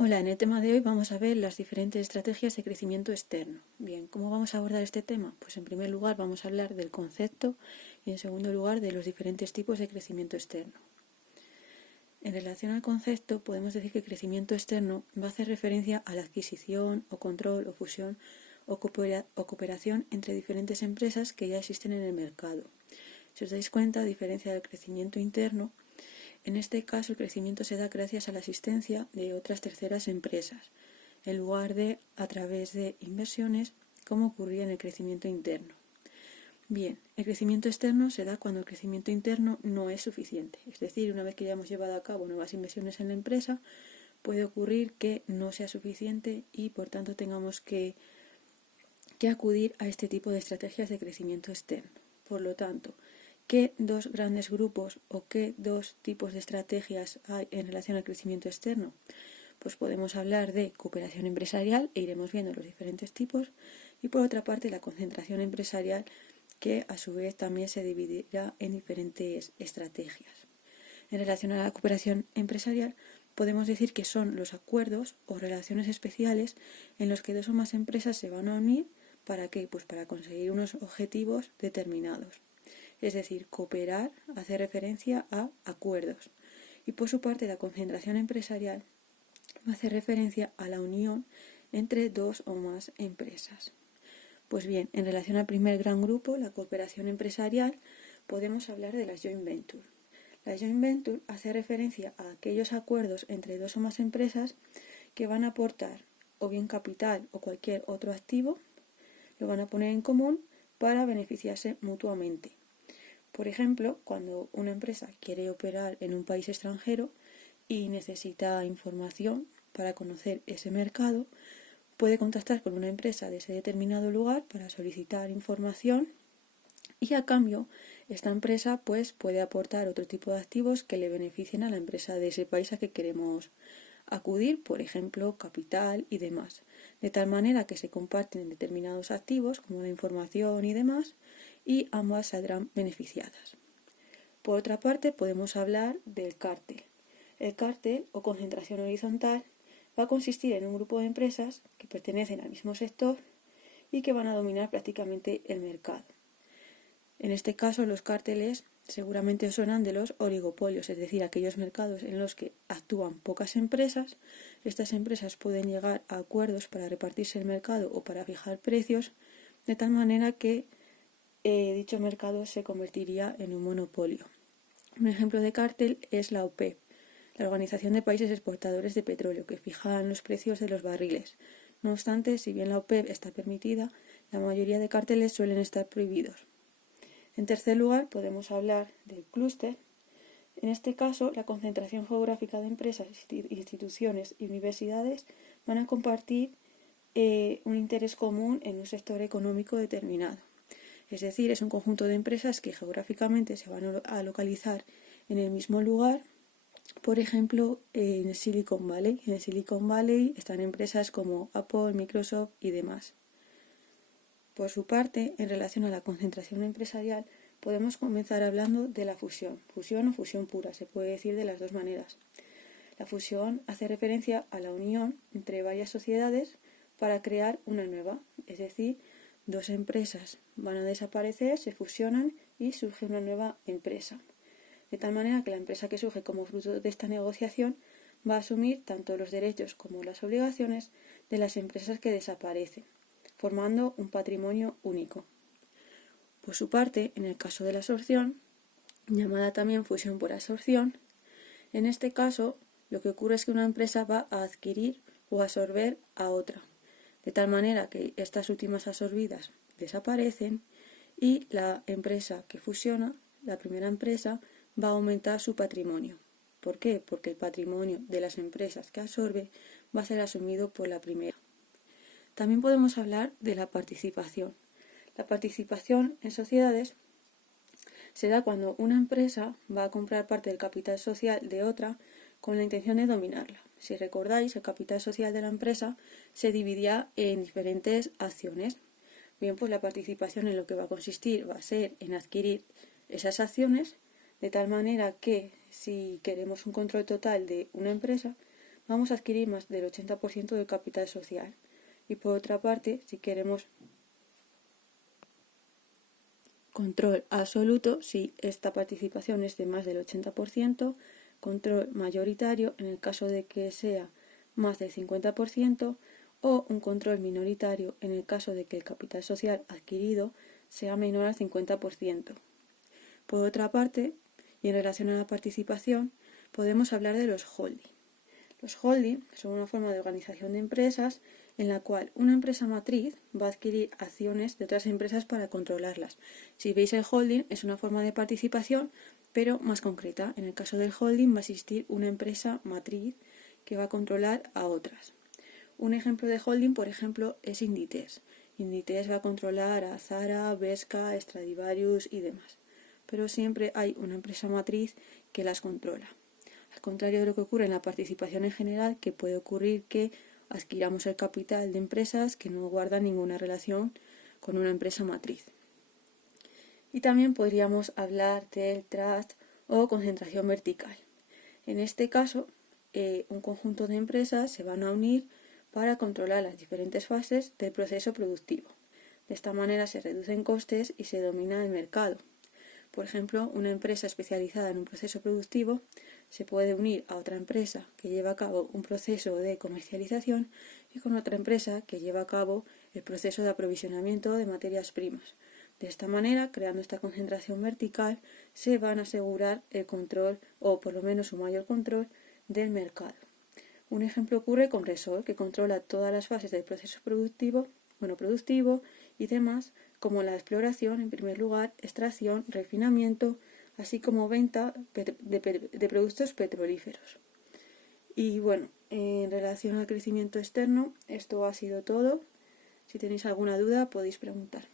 Hola, en el tema de hoy vamos a ver las diferentes estrategias de crecimiento externo. Bien, ¿cómo vamos a abordar este tema? Pues en primer lugar vamos a hablar del concepto y en segundo lugar de los diferentes tipos de crecimiento externo. En relación al concepto, podemos decir que el crecimiento externo va a hacer referencia a la adquisición o control o fusión o cooperación entre diferentes empresas que ya existen en el mercado. Si os dais cuenta, a diferencia del crecimiento interno, en este caso, el crecimiento se da gracias a la existencia de otras terceras empresas, en lugar de a través de inversiones, como ocurría en el crecimiento interno. Bien, el crecimiento externo se da cuando el crecimiento interno no es suficiente. Es decir, una vez que ya hemos llevado a cabo nuevas inversiones en la empresa, puede ocurrir que no sea suficiente y por tanto tengamos que acudir a este tipo de estrategias de crecimiento externo. Por lo tanto, ¿qué dos grandes grupos o qué dos tipos de estrategias hay en relación al crecimiento externo? Pues podemos hablar de cooperación empresarial e iremos viendo los diferentes tipos y por otra parte la concentración empresarial, que a su vez también se dividirá en diferentes estrategias. En relación a la cooperación empresarial, podemos decir que son los acuerdos o relaciones especiales en los que dos o más empresas se van a unir. ¿Para qué? Pues para conseguir unos objetivos determinados. Es decir, cooperar hace referencia a acuerdos. Y por su parte, la concentración empresarial hace referencia a la unión entre dos o más empresas. Pues bien, en relación al primer gran grupo, la cooperación empresarial, podemos hablar de las joint ventures. La joint venture hace referencia a aquellos acuerdos entre dos o más empresas que van a aportar o bien capital o cualquier otro activo, lo van a poner en común para beneficiarse mutuamente. Por ejemplo, cuando una empresa quiere operar en un país extranjero y necesita información para conocer ese mercado, puede contactar con una empresa de ese determinado lugar para solicitar información y a cambio esta empresa pues puede aportar otro tipo de activos que le beneficien a la empresa de ese país a que queremos acudir, por ejemplo, capital y demás, de tal manera que se comparten determinados activos como la información y demás y ambas saldrán beneficiadas. Por otra parte, podemos hablar del cártel. El cártel o concentración horizontal va a consistir en un grupo de empresas que pertenecen al mismo sector y que van a dominar prácticamente el mercado. En este caso, los cárteles seguramente suenan de los oligopolios, es decir, aquellos mercados en los que actúan pocas empresas. Estas empresas pueden llegar a acuerdos para repartirse el mercado o para fijar precios, de tal manera que dicho mercado se convertiría en un monopolio. Un ejemplo de cártel es la OPEP, la Organización de Países Exportadores de Petróleo, que fijan los precios de los barriles. No obstante, si bien la OPEP está permitida, la mayoría de cárteles suelen estar prohibidos. En tercer lugar, podemos hablar del clúster. En este caso, la concentración geográfica de empresas, instituciones y universidades van a compartir un interés común en un sector económico determinado. Es decir, es un conjunto de empresas que geográficamente se van a localizar en el mismo lugar. Por ejemplo, en Silicon Valley. En Silicon Valley están empresas como Apple, Microsoft y demás. Por su parte, en relación a la concentración empresarial, podemos comenzar hablando de la fusión o fusión pura, se puede decir de las dos maneras. La fusión hace referencia a la unión entre varias sociedades para crear una nueva, es decir, dos empresas van a desaparecer, se fusionan y surge una nueva empresa. De tal manera que la empresa que surge como fruto de esta negociación va a asumir tanto los derechos como las obligaciones de las empresas que desaparecen, formando un patrimonio único. Por su parte, en el caso de la absorción, llamada también fusión por absorción, en este caso lo que ocurre es que una empresa va a adquirir o absorber a otra, de tal manera que estas últimas absorbidas desaparecen y la empresa que fusiona, la primera empresa, va a aumentar su patrimonio. ¿Por qué? Porque el patrimonio de las empresas que absorbe va a ser asumido por la primera. También podemos hablar de la participación. La participación en sociedades se da cuando una empresa va a comprar parte del capital social de otra con la intención de dominarla. Si recordáis, el capital social de la empresa se dividía en diferentes acciones. Bien, pues la participación en lo que va a consistir va a ser en adquirir esas acciones, de tal manera que si queremos un control total de una empresa, vamos a adquirir más del 80% del capital social. Y por otra parte, si queremos control absoluto, si esta participación es de más del 80%, control mayoritario en el caso de que sea más del 50%, o un control minoritario en el caso de que el capital social adquirido sea menor al 50%. Por otra parte, y en relación a la participación, podemos hablar de los holding. Los holding son una forma de organización de empresas en la cual una empresa matriz va a adquirir acciones de otras empresas para controlarlas. Si veis, el holding es una forma de participación, pero más concreta. En el caso del holding va a existir una empresa matriz que va a controlar a otras. Un ejemplo de holding, por ejemplo, es Inditex. Inditex va a controlar a Zara, Bershka, Stradivarius y demás. Pero siempre hay una empresa matriz que las controla. Al contrario de lo que ocurre en la participación en general, que puede ocurrir que adquiramos el capital de empresas que no guardan ninguna relación con una empresa matriz. Y también podríamos hablar del trust o concentración vertical. En este caso, un conjunto de empresas se van a unir para controlar las diferentes fases del proceso productivo. De esta manera se reducen costes y se domina el mercado. Por ejemplo, una empresa especializada en un proceso productivo se puede unir a otra empresa que lleva a cabo un proceso de comercialización y con otra empresa que lleva a cabo el proceso de aprovisionamiento de materias primas. De esta manera, creando esta concentración vertical, se van a asegurar el control, o por lo menos un mayor control, del mercado. Un ejemplo ocurre con Repsol, que controla todas las fases del proceso productivo y demás, como la exploración, en primer lugar, extracción, refinamiento, así como venta de productos petrolíferos. Y bueno, en relación al crecimiento externo, esto ha sido todo. Si tenéis alguna duda, podéis preguntar.